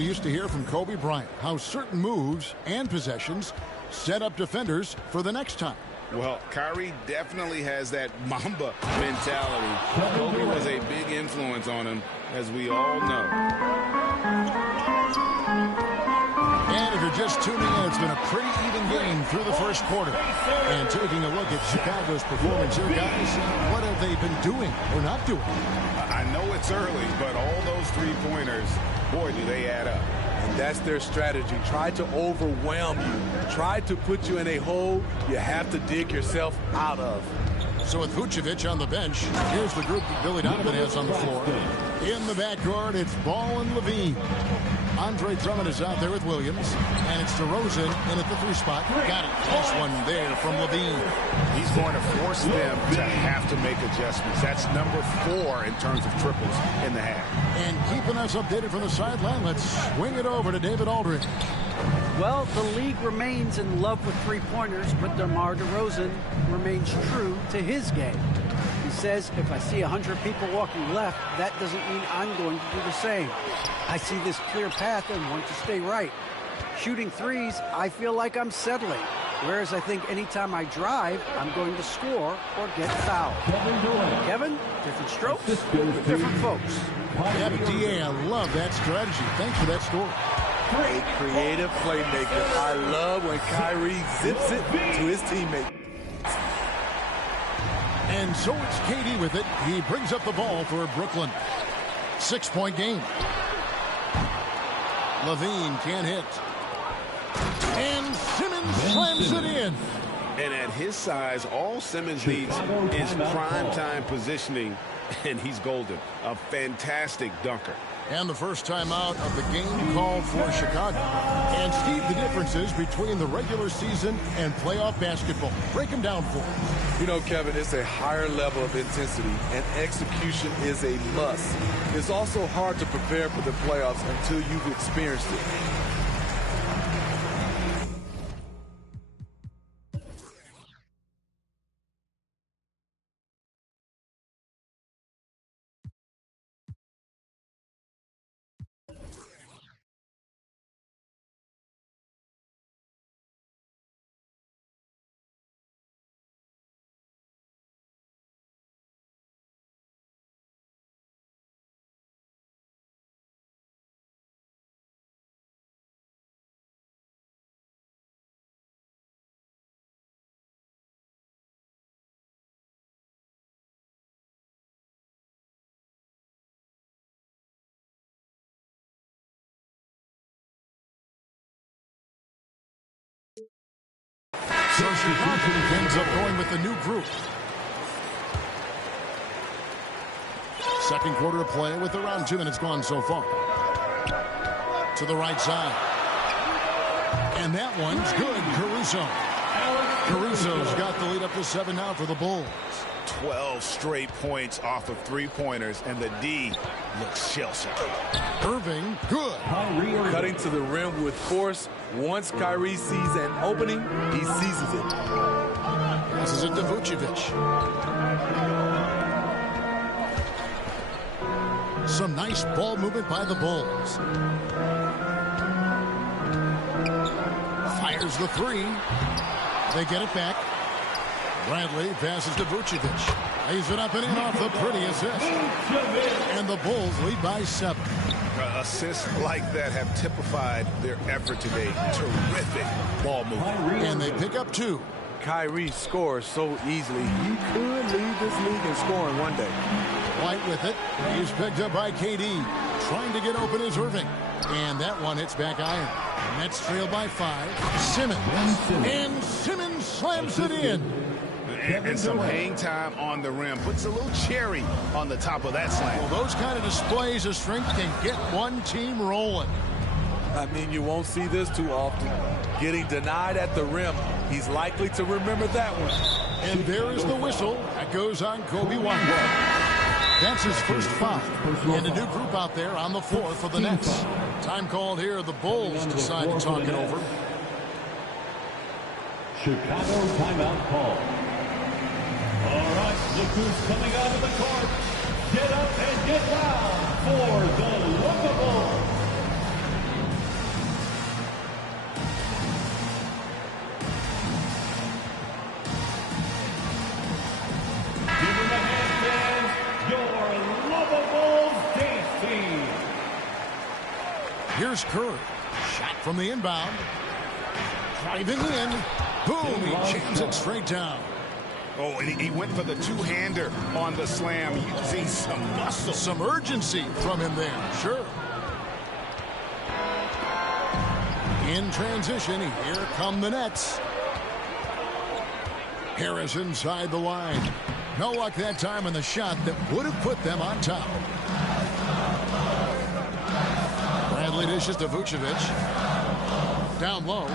We used to hear from Kobe Bryant how certain moves and possessions set up defenders for the next time. Well, Kyrie definitely has that Mamba mentality. Kobe was a big influence on him, as we all know. And if you're just tuning in, it's been a pretty even game through the first quarter. And taking a look at Chicago's performance here, guys, what have they been doing or not doing? I know it's early, but all those three-pointers, boy, do they add up. And that's their strategy. Try to overwhelm you. Try to put you in a hole you have to dig yourself out of. So with Vucevic on the bench, here's the group that Billy Donovan has on the floor. In the backcourt, it's Ball and Levine. Andre Drummond is out there with Williams, and it's DeRozan in at the 3 spot. Got it. Nice one there from Levine. He's going to force them to have to make adjustments. That's number 4 in terms of triples in the half. And keeping us updated from the sideline, let's swing it over to David Aldridge. Well, the league remains in love with three-pointers, but DeMar DeRozan remains true to his game. He says, if I see 100 people walking left, that doesn't mean I'm going to do the same. I see this clear path and want to stay right. Shooting threes, I feel like I'm settling. Whereas I think anytime I drive, I'm going to score or get fouled. Kevin, different strokes, different folks. Yeah, but DA, I love that strategy. Thanks for that story. Great creative playmaker. I love when Kyrie zips it to his teammate. And so it's KD with it. He brings up the ball for Brooklyn. 6-point game. Levine can't hit. And Simmons slams it in. And at his size, all Simmons needs is prime-time positioning, and he's golden. A fantastic dunker. And the first time out of the game called for Chicago. And Steve, the differences between the regular season and playoff basketball. Break them down for us. You know, Kevin, it's a higher level of intensity, and execution is a must. It's also hard to prepare for the playoffs until you've experienced it. So Chicago ends up going with the new group. Second quarter of play with around 2 minutes gone so far. To the right side. And that one's good. Caruso. Caruso's got the lead up to 7 now for the Bulls. 12 straight points off of three-pointers, and the D looks shell-shocked. Irving, good. Cutting to the rim with force. Once Kyrie sees an opening, he seizes it. Passes it to Vucevic. Some nice ball movement by the Bulls. Fires the 3. They get it back. Bradley passes to Vucevic. Lays it up and in off the pretty assist. And the Bulls lead by 7. Assists like that have typified their effort today. Terrific ball movement. And they pick up 2. Kyrie scores so easily. He could lead this league in scoring one day. White with it. He's picked up by KD. Trying to get open is Irving. And that one hits back iron. Nets trail by 5. Simmons. And Simmons slams it in. And some hang time on the rim. Puts a little cherry on the top of that slam. Well, those kind of displays of strength can get one team rolling. I mean, you won't see this too often. Getting denied at the rim. He's likely to remember that one. And there is the whistle. That goes on Kobe White. That's his first 5. And a new group out there on the floor for the Nets. Time called here. The Bulls decide to talk it over. Chicago timeout call. All right, look who's coming out of the court. Get up and get down for the Lookable. Here's Curry. Shot from the inbound. Driving in. Boom. He jams it straight down. Oh, and he went for the two-hander on the slam, using some muscle. Some urgency from him there. Sure. In transition, here come the Nets. Harris inside the line. No luck that time on the shot that would have put them on top. Bradley dishes to Vucevic. Down low.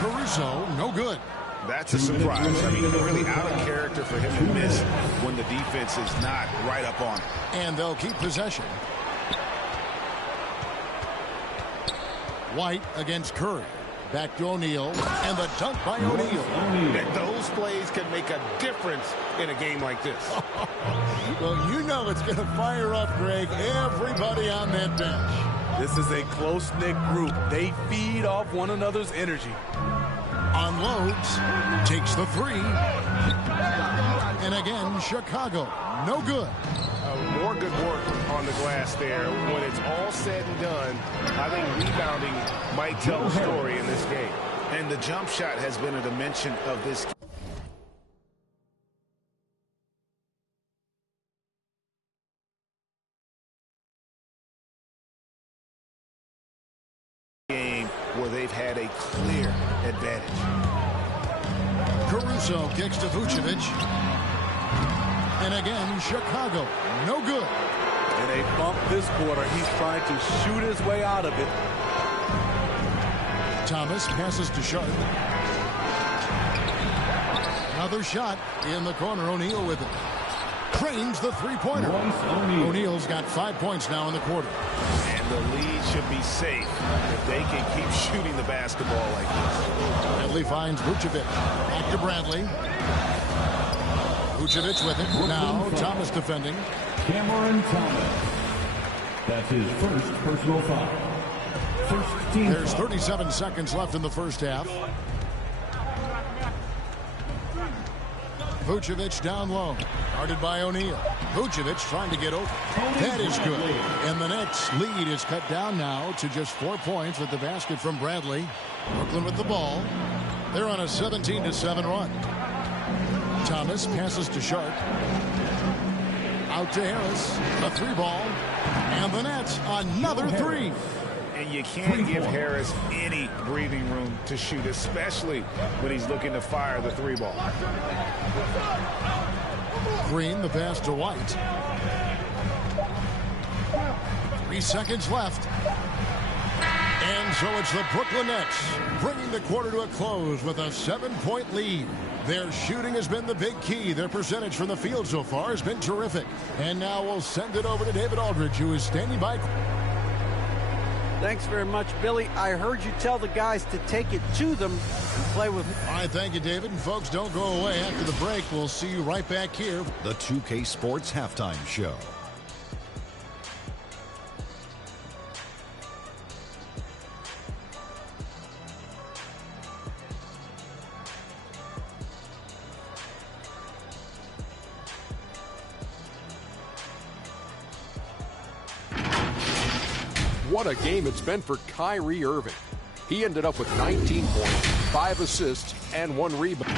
Caruso, no good. That's a surprise. I mean, really out of character for him to miss when the defense is not right up on him. And they'll keep possession. White against Curry. Back to O'Neal. And the dunk by O'Neal. And those plays can make a difference in a game like this. Well, you know it's going to fire up, Greg, everybody on that bench. This is a close-knit group. They feed off one another's energy. Unloads, takes the three, and again Chicago, no good. More good work on the glass there. When it's all said and done, I think rebounding might tell the story in this game. And the jump shot has been a dimension of this game where they've had a clear advantage. Caruso kicks to Vucevic. And again, Chicago, no good. And they bump this quarter. He's trying to shoot his way out of it. Thomas passes to Sharp. Another shot in the corner. O'Neal with it. Cranes the three-pointer. O'Neal's got 5 points now in the quarter. And the lead should be safe if they can keep shooting the basketball like this. Bradley finds Vucevic. Back to Bradley. Vucevic with it. Now Thomas defending. Cameron Thomas. That's his first personal foul. First team There's foul. 37 seconds left in the first half. Vucevic down low. Guarded by O'Neal. Vucevic trying to get open. That is good. And the Nets lead is cut down now to just 4 points with the basket from Bradley. Brooklyn with the ball. They're on a 17-7 run. Thomas passes to Sharp. Out to Harris. A three ball. And the Nets another three. And you can't give Harris any breathing room to shoot, especially when he's looking to fire the three ball. Green, the pass to White. 3 seconds left. And so it's the Brooklyn Nets bringing the quarter to a close with a 7-point lead. Their shooting has been the big key. Their percentage from the field so far has been terrific. And now we'll send it over to David Aldridge, who is standing by. Thanks very much, Billy. I heard you tell the guys to take it to them and play with it. All right, thank you, David. And folks, don't go away. After the break, we'll see you right back here. The 2K Sports Halftime Show. What a game it's been for Kyrie Irving. He ended up with 19 points, 5 assists, and 1 rebound.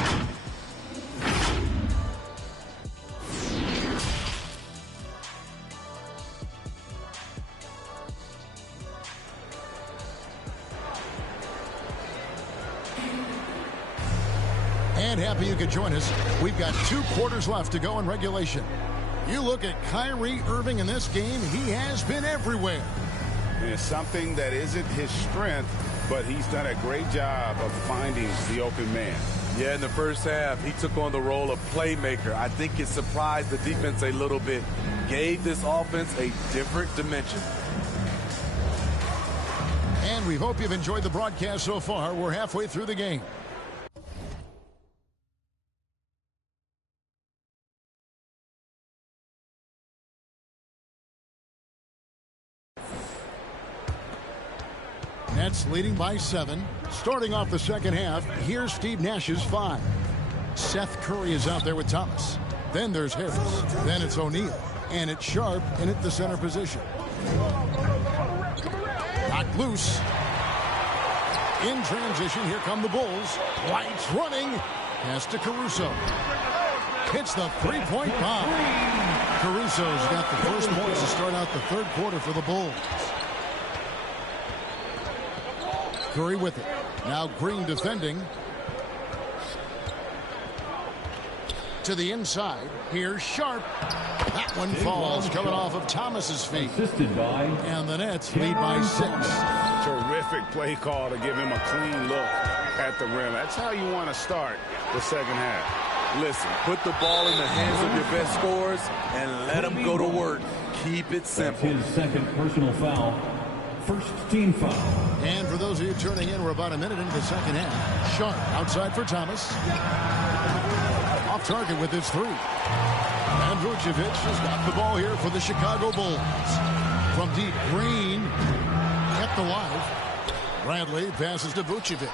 And happy you could join us. We've got 2 quarters left to go in regulation. You look at Kyrie Irving in this game, he has been everywhere. It's something that isn't his strength, but he's done a great job of finding the open man. Yeah, in the first half, he took on the role of playmaker. I think it surprised the defense a little bit. Gave this offense a different dimension. And we hope you've enjoyed the broadcast so far. We're halfway through the game. Nets leading by 7. Starting off the second half, here's Steve Nash's 5. Seth Curry is out there with Thomas. Then there's Harris. Then it's O'Neal. And it's Sharp in at the center position. Loose. In transition, here come the Bulls. White's running. Pass to Caruso. Hits the three-point bomb. Caruso's got the first points to start out the third quarter for the Bulls. Curry with it. Now Green defending. To the inside. Here's Sharp. That one falls, coming off of Thomas's feet. And the Nets lead by 6. Terrific play call to give him a clean look at the rim. That's how you want to start the second half. Listen, put the ball in the hands of your best scorers and let them go to work. Keep it simple. His second personal foul. First team foul. And for those of you turning in, we're about a minute into the second half. Sharp outside for Thomas. Off target with his 3. And Vucevic has got the ball here for the Chicago Bulls. From deep, Green kept alive. Bradley passes to Vucevic.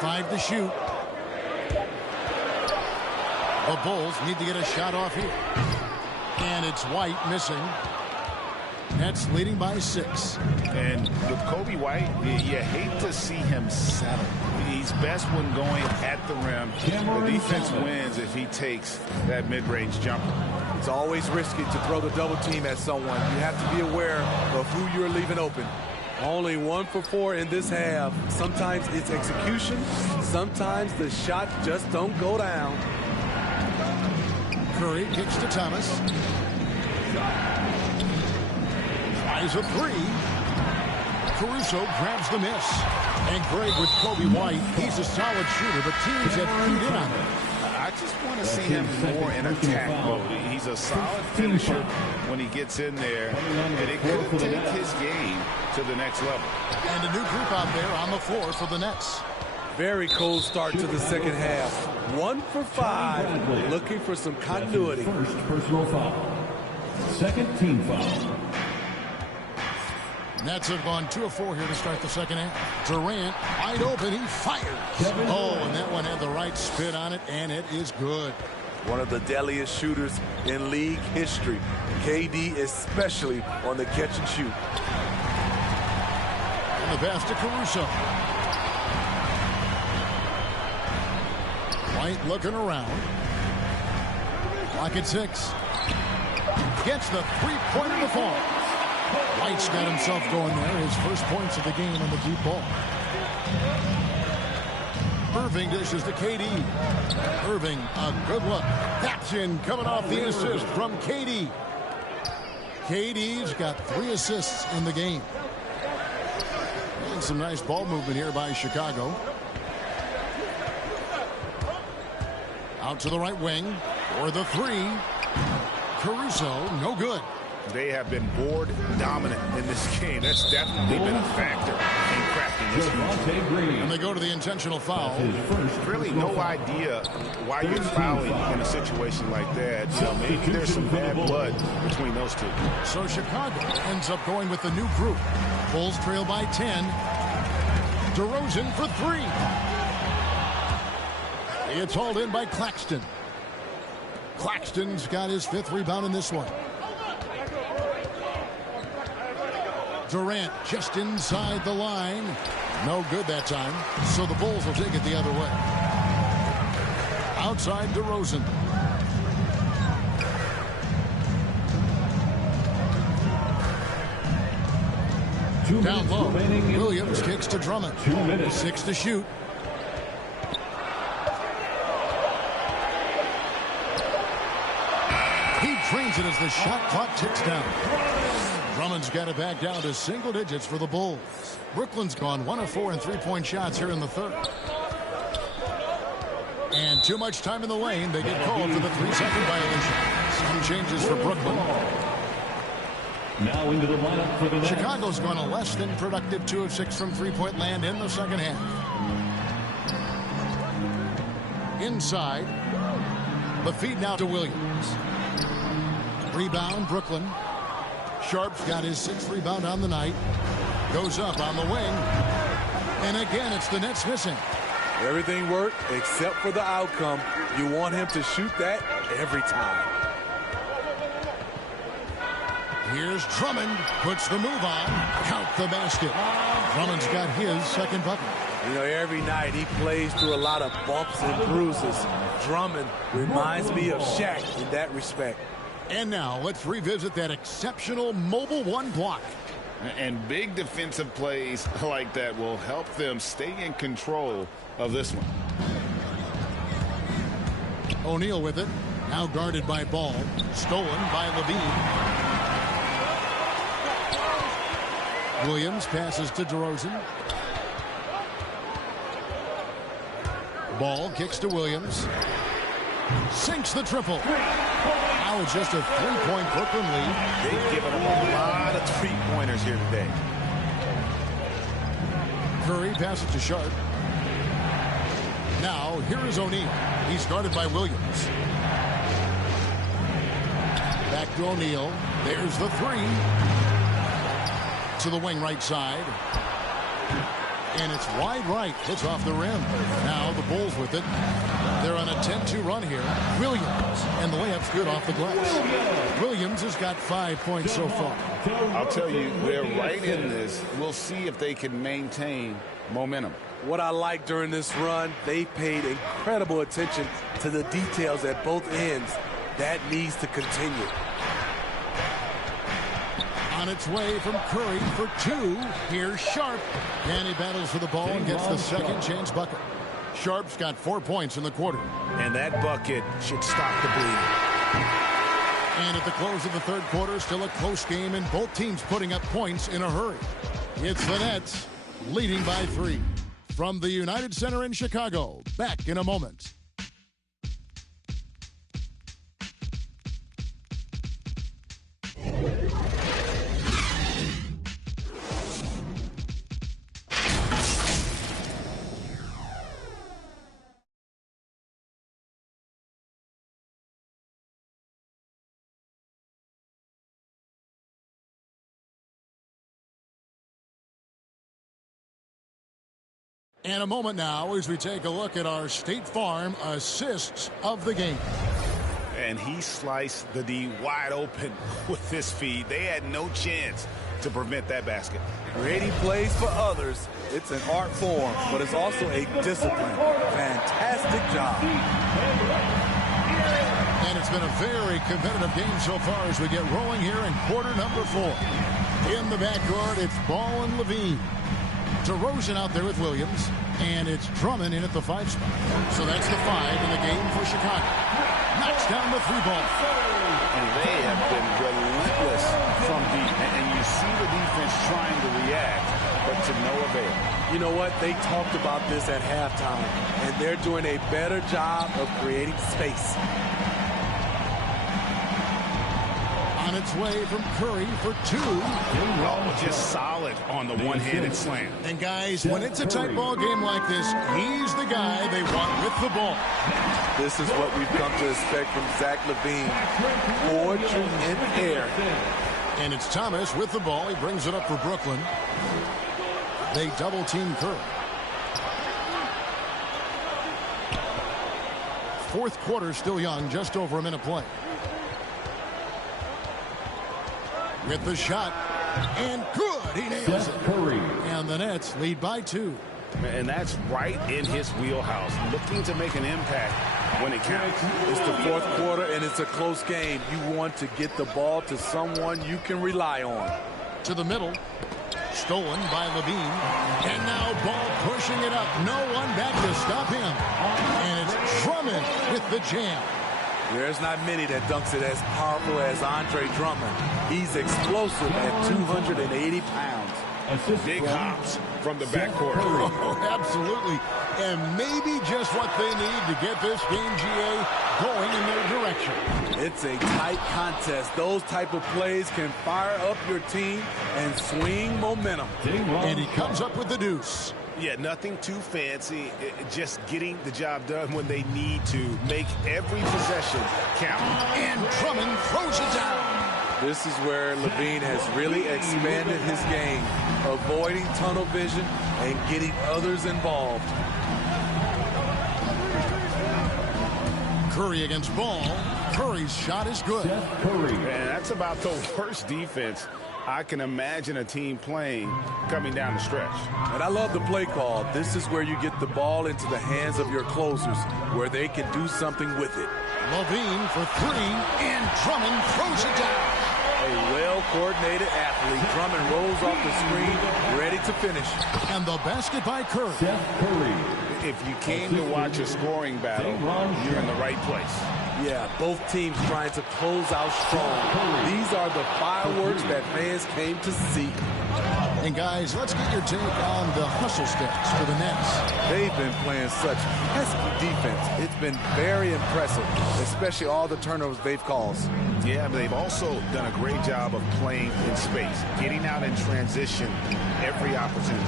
5 to shoot. The Bulls need to get a shot off here. And it's White missing. Nets leading by 6. And with Kobe White, you hate to see him settle. He's best when going at the rim. The defense wins if he takes that mid-range jumper. It's always risky to throw the double team at someone. You have to be aware of who you're leaving open. Only 1 for 4 in this half. Sometimes it's execution. Sometimes the shot just don't go down. Curry kicks to Thomas. Tries a 3. Caruso grabs the miss. And Greg with Kobe White. He's a solid shooter, but teams have keyed in on him. I just want to see him more in attack mode. He's a solid finisher when he gets in there, and it could take his game to the next level. And a new group out there on the floor for the Nets. Very cold start to the second half. 1 for 5, looking for some continuity. First personal foul. Second team foul. Nets have gone 2 of 4 here to start the second half. Durant, wide open, he fires. Oh, and that one had the right spin on it, and it is good. One of the deadliest shooters in league history. KD especially on the catch and shoot. And the pass to Caruso. White looking around. Clock at 6. Gets the three-pointer to fall. White's got himself going there. His first points of the game on the deep ball. Irving dishes to KD. Irving, a good look. That's in, coming off the assist from KD. KD's got 3 assists in the game. And some nice ball movement here by Chicago. Out to the right wing for the 3. Caruso, no good. They have been board dominant in this game. That's definitely been a factor in cracking this game. And they go to the intentional foul. Really no idea why you're fouling in a situation like that. You know, maybe there's some bad blood between those two. So Chicago ends up going with the new group. Bulls trail by 10. DeRozan for 3. It's hauled in by Claxton. Claxton's got his 5th rebound in this one. Durant just inside the line. No good that time. So the Bulls will take it the other way. Outside DeRozan. Down low. Williams kicks to Drummond. 6 to shoot. He drains it as the shot clock ticks down. Drummond's got it back down to single digits for the Bulls. Brooklyn's gone 1 of 4 in three-point shots here in the third. And too much time in the lane. They get called for the 3-second violation. Some changes for Brooklyn. Now into the lineup for the Nets. Chicago's gone a less than productive 2 of 6 from three-point land in the second half. Inside. The feed now to Williams. Rebound, Brooklyn. Sharp's got his 6th rebound on the night. Goes up on the wing. And again, it's the Nets missing. Everything worked except for the outcome. You want him to shoot that every time. Here's Drummond. Puts the move on. Count the basket. Drummond's got his second bucket. You know, every night he plays through a lot of bumps and bruises. Drummond reminds me of Shaq in that respect. And now let's revisit that exceptional Mobile One block. And big defensive plays like that will help them stay in control of this one. O'Neal with it. Now guarded by Ball. Stolen by Levine. Williams passes to DeRozan. Ball kicks to Williams. Sinks the triple. Now it's just a three-point Brooklyn lead. They've given them a lot of three-pointers here today. Curry passes to Sharp. Now here is O'Neal. He's guarded by Williams. Back to O'Neal. There's the three. To the wing right side. And it's wide right. Puts off the rim. Now the Bulls with it. They're on a 10-2 run here. Williams. And the layup's good off the glass. Williams has got 5 points so far. I'll tell you, they're right in this. We'll see if they can maintain momentum. What I like during this run, they paid incredible attention to the details at both ends. That needs to continue. On its way from Curry for two. Here's Sharp. And he battles for the ball and gets the second chance bucket. Sharp's got 4 points in the quarter. And that bucket should stop the bleeding. And at the close of the third quarter, still a close game, and both teams putting up points in a hurry. It's the Nets leading by 3. From the United Center in Chicago, back in a moment. And a moment now as we take a look at our State Farm assists of the game. And he sliced the D wide open with this feed. They had no chance to prevent that basket. Creating plays for others, it's an art form, but it's also a discipline. Fantastic job. And it's been a very competitive game so far as we get rolling here in quarter number 4. In the backcourt, it's Ball and Levine. DeRozan out there with Williams, and it's Drummond in at the 5 spot. So that's the 5 in the game for Chicago. Knocks down the 3 ball. And they have been relentless from deep. And you see the defense trying to react, but to no avail. You know what? They talked about this at halftime, and they're doing a better job of creating space. On its way from Curry for 2. Oh, just solid on the one-handed slam. And guys, when it's a tight ball game like this, he's the guy they want with the ball. This is what we've come to expect from Zach LaVine. Poetry in air. And it's Thomas with the ball. He brings it up for Brooklyn. They double-team Curry. Fourth quarter still young, just over a minute play. With the shot, and good, he nails it. And the Nets lead by 2. And that's right in his wheelhouse, looking to make an impact when it counts. It's the fourth quarter, and it's a close game. You want to get the ball to someone you can rely on. To the middle, stolen by Levine, and now Ball pushing it up. No one back to stop him. And it's Drummond with the jam. There's not many that dunks it as powerful as Andre Drummond. He's explosive at 280 pounds. Big hops from the backcourt. Oh, absolutely. And maybe just what they need to get this game, GA, going in their direction. It's a tight contest. Those type of plays can fire up your team and swing momentum. And he comes up with the deuce. Yeah, nothing too fancy. Just getting the job done when they need to. Make every possession count. And Drummond throws it down. This is where LaVine has really expanded his game, avoiding tunnel vision and getting others involved. Curry against Ball. Curry's shot is good. And that's that's about the worst defense I can imagine a team playing coming down the stretch. And I love the play call. This is where you get the ball into the hands of your closers, where they can do something with it. Levine for three, and Drummond throws it down. A well-coordinated athlete. Drummond rolls off the screen, ready to finish. And the basket by Curry. Steph Curry. If you came to watch a scoring battle, you're in the right place. Yeah, both teams trying to close out strong. These are the fireworks that fans came to see. And guys, let's get your take on the hustle steps for the Nets. They've been playing such pesky defense. It's been very impressive, especially all the turnovers they've caused. Yeah, but they've also done a great job of playing in space, getting out in transition every opportunity.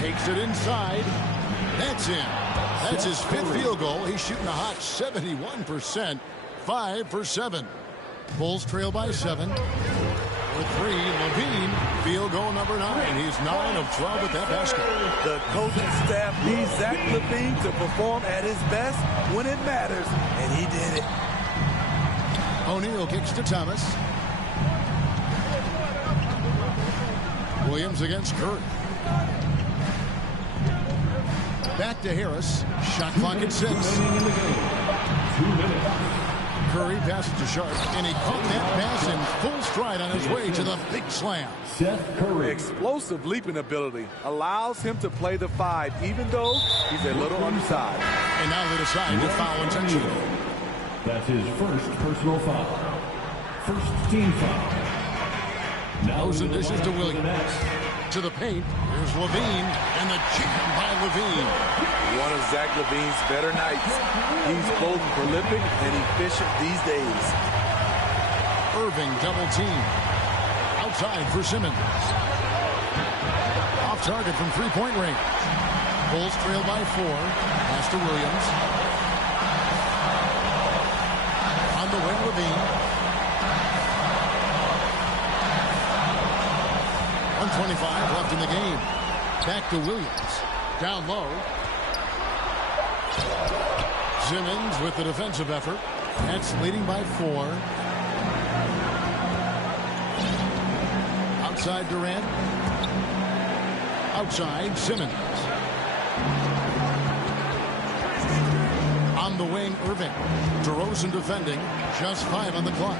Takes it inside. That's in. That's his fifth field goal. He's shooting a hot 71%. 5 for 7. Bulls trail by 7. For 3, Levine, field goal number 9. He's 9 of 12 at that basket. The coaching staff needs Zach Levine to perform at his best when it matters, and he did it. O'Neal kicks to Thomas. Williams against Curry. Back to Harris. Shot clock at 6. Curry passes to Sharp, and he caught that pass in full stride on his way to the big slam. Steph Curry. Explosive leaping ability allows him to play the 5, even though he's a little undersized. And now they decide to foul intentionally. That's his first personal foul. First team foul. Now Those and dishes to Williams. Williams. To the paint. Here's Levine, and the jam by Levine. One of Zach Levine's better nights. He's both prolific and efficient these days. Irving double team. Outside for Simmons. Off target from three-point range. Bulls trail by 4. Pass to Williams. On the wing, Levine. 1:25 left in the game. Back to Williams. Down low. Simmons with the defensive effort. Nets leading by 4. Outside Durant. Outside Simmons. On the wing, Irving. DeRozan defending. Just 5 on the clock.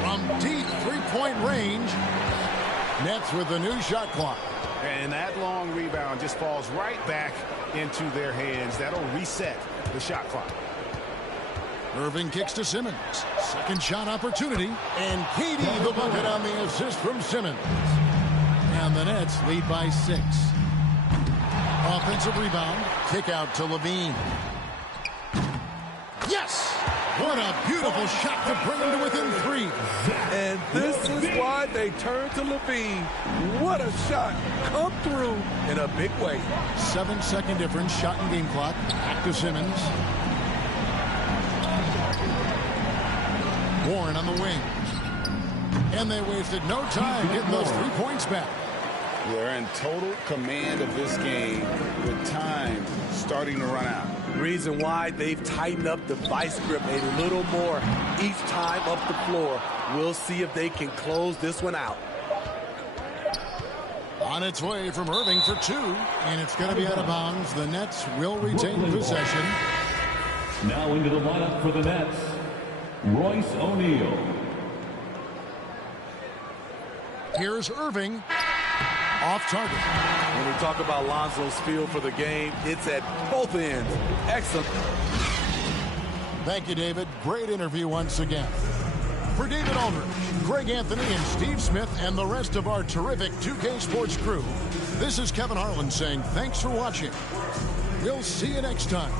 From deep three-point range. Nets with a new shot clock. And that long rebound just falls right back into their hands. That'll reset the shot clock. Irving kicks to Simmons. Second shot opportunity. And KD the bucket on the assist from Simmons. And the Nets lead by 6. Offensive rebound. Kick out to Levine. Yes! What a beautiful shot to bring him to within 3. And this is why they turn to Levine. What a shot. Come through in a big way. 7-second difference. Shot and game clock. Back to Simmons. Warren on the wing. And they wasted no time getting those 3 points back. They're in total command of this game with time starting to run out. Reason why they've tightened up the vice grip a little more each time up the floor. We'll see if they can close this one out. On its way from Irving for 2, and it's going to be out of bounds. The Nets will retain possession. Now into the lineup for the Nets, Royce O'Neal. Here's Irving. Off target. When we talk about Lonzo's feel for the game, it's at both ends. Excellent. Thank you, David. Great interview once again. For David Aldridge, Greg Anthony, and Steve Smith, and the rest of our terrific 2K Sports crew, this is Kevin Harlan saying thanks for watching. We'll see you next time.